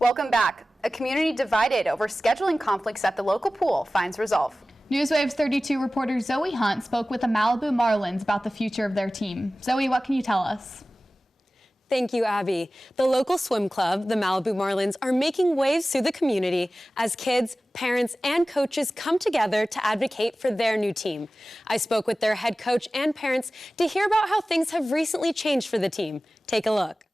Welcome back. A community divided over scheduling conflicts at the local pool finds resolve. Newswave's 32 reporter Zoe Hunt spoke with the Malibu Marlins about the future of their team. Zoe, what can you tell us? Thank you, Abby. The local swim club, the Malibu Marlins, are making waves through the community as kids, parents, and coaches come together to advocate for their new team. I spoke with their head coach and parents to hear about how things have recently changed for the team. Take a look.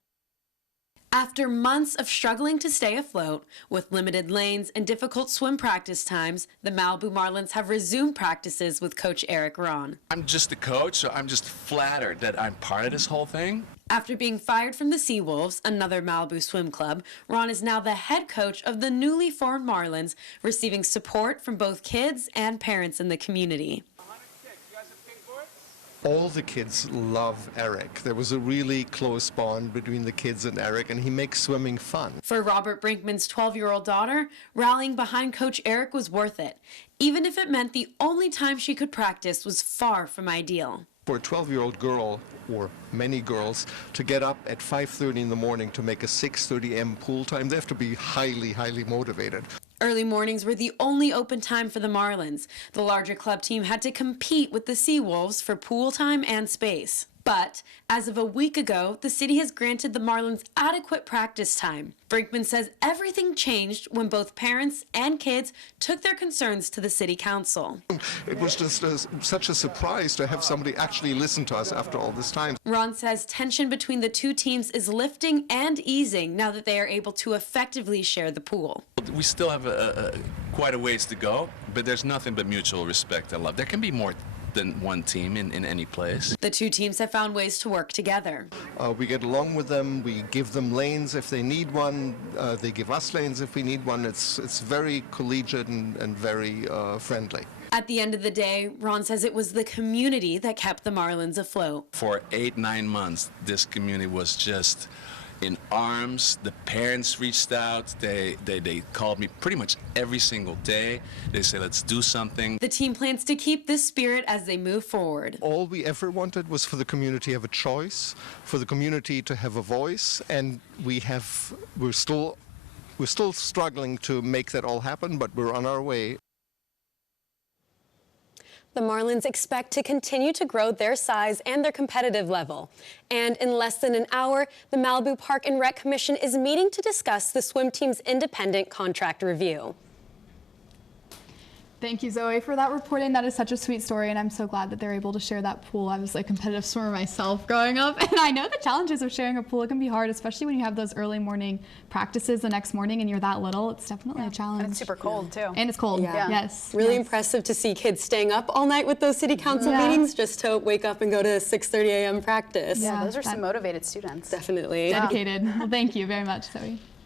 After months of struggling to stay afloat, with limited lanes and difficult swim practice times, the Malibu Marlins have resumed practices with Coach Eric Ron. I'm just the coach, so I'm just flattered that I'm part of this whole thing. After being fired from the Seawolves, another Malibu swim club, Ron is now the head coach of the newly formed Marlins, receiving support from both kids and parents in the community. All the kids love Eric. There was a really close bond between the kids and Eric, and he makes swimming fun. For Robert Brinkman's 12-year-old daughter, rallying behind Coach Eric was worth it, even if it meant the only time she could practice was far from ideal. For a 12-year-old girl, or many girls, to get up at 5:30 in the morning to make a 6:30 a.m. pool time, they have to be highly, highly motivated. Early mornings were the only open time for the Marlins. The larger club team had to compete with the Seawolves for pool time and space. But as of a week ago, the city has granted the Marlins adequate practice time. Brinkman says everything changed when both parents and kids took their concerns to the city council. It was just such a surprise to have somebody actually listen to us after all this time. Ron says tension between the two teams is lifting and easing now that they are able to effectively share the pool. We still have quite a ways to go, but there's nothing but mutual respect and love. There can be more than one team in any place. The two teams have found ways to work together. We get along with them. We give them lanes if they need one. They give us lanes if we need one. It's very collegiate and very friendly. At the end of the day, Ron says it was the community that kept the Marlins afloat. For 8-9 months, this community was just in arms. The parents reached out. They called me pretty much every single day. They say, let's do something. The team plans to keep this spirit as they move forward. All we ever wanted was for the community to have a choice, for the community to have a voice, and we're still struggling to make that all happen, but we're on our way. The Marlins expect to continue to grow their size and their competitive level. And in less than an hour, the Malibu Park and Rec Commission is meeting to discuss the swim team's independent contract review. Thank you, Zoe, for that reporting. That is such a sweet story, and I'm so glad that they're able to share that pool. I was a competitive swimmer myself growing up, and I know the challenges of sharing a pool. It can be hard, especially when you have those early morning practices the next morning and you're that little. It's definitely a challenge. And it's super cold, too. And it's cold, yes. Really impressive to see kids staying up all night with those city council meetings just to wake up and go to 6:30 a.m. practice. Yeah, those are some motivated students. Definitely. Dedicated. Well, thank you very much, Zoe.